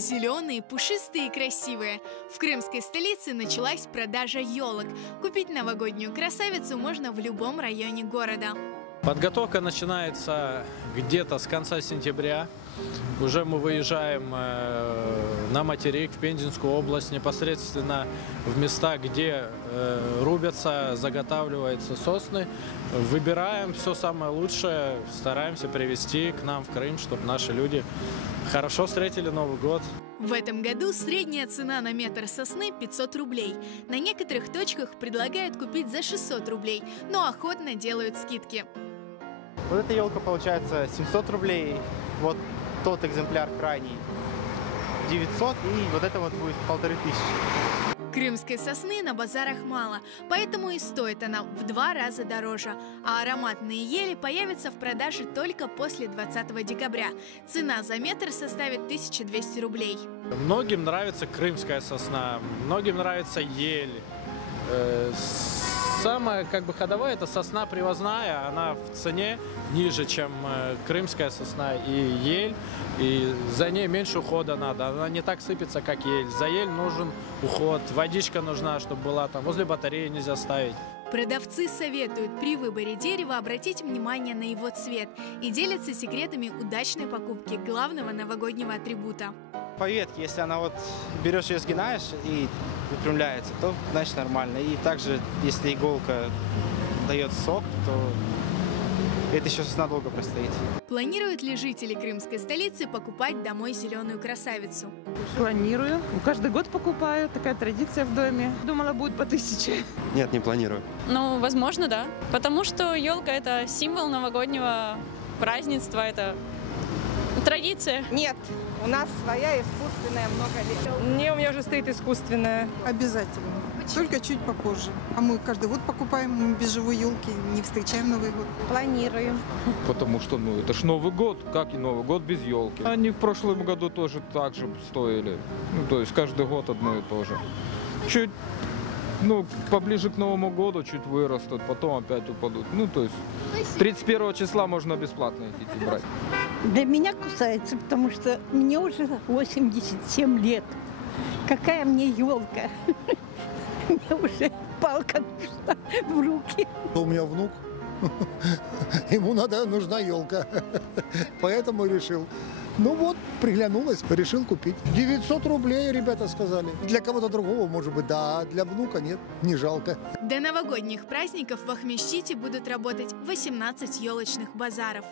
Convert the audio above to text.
Зеленые, пушистые и красивые. В крымской столице началась продажа елок. Купить новогоднюю красавицу можно в любом районе города. Подготовка начинается где-то с конца сентября. Уже мы выезжаем на материк, в Пензенскую область, непосредственно в места, где рубятся, заготавливаются сосны. Выбираем все самое лучшее, стараемся привезти к нам в Крым, чтобы наши люди хорошо встретили Новый год. В этом году средняя цена на метр сосны 500 рублей. На некоторых точках предлагают купить за 600 рублей, но охотно делают скидки. Вот эта елка получается 700 рублей, вот тот экземпляр крайний 900, и вот это вот будет 1500. Крымской сосны на базарах мало, поэтому и стоит она в 2 раза дороже. А ароматные ели появятся в продаже только после 20 декабря. Цена за метр составит 1200 рублей. Многим нравится крымская сосна, многим нравится ель. Самая ходовая — это сосна привозная, она в цене ниже, чем крымская сосна и ель, и за ней меньше ухода надо, она не так сыпется, как ель. За ель нужен уход, водичка нужна, чтобы была там, возле батареи нельзя ставить. Продавцы советуют при выборе дерева обратить внимание на его цвет и делятся секретами удачной покупки главного новогоднего атрибута. По ветке, если она вот берешь ее, сгинаешь и выпрямляется, то значит нормально. И также, если иголка дает сок, то это еще сосна долго простоит. Планируют ли жители крымской столицы покупать домой зеленую красавицу? Планирую. Каждый год покупаю. Такая традиция в доме. Думала, будет по 1000. Нет, не планирую. Ну, возможно, да. Потому что елка — это символ новогоднего празднества, это традиция. Нет, у нас своя искусственная много лет. Не, у меня уже стоит искусственная. Обязательно. Только чуть попозже. А мы каждый год покупаем, мы без живой елки не встречаем Новый год. Планируем. Потому что, это ж Новый год, как и Новый год без елки. Они в прошлом году тоже так же стоили. То есть каждый год одно и то же. Чуть, поближе к Новому году чуть вырастут, потом опять упадут. То есть 31 числа можно бесплатно их идти брать. Для меня кусается, потому что мне уже 87 лет. Какая мне елка? Мне уже палка нужна в руки. У меня внук, ему нужна елка, поэтому решил. Приглянулась, решил купить. 900 рублей, ребята сказали. Для кого-то другого, может быть, да, для внука нет, не жалко. До новогодних праздников в Ахмещите будут работать 18 елочных базаров.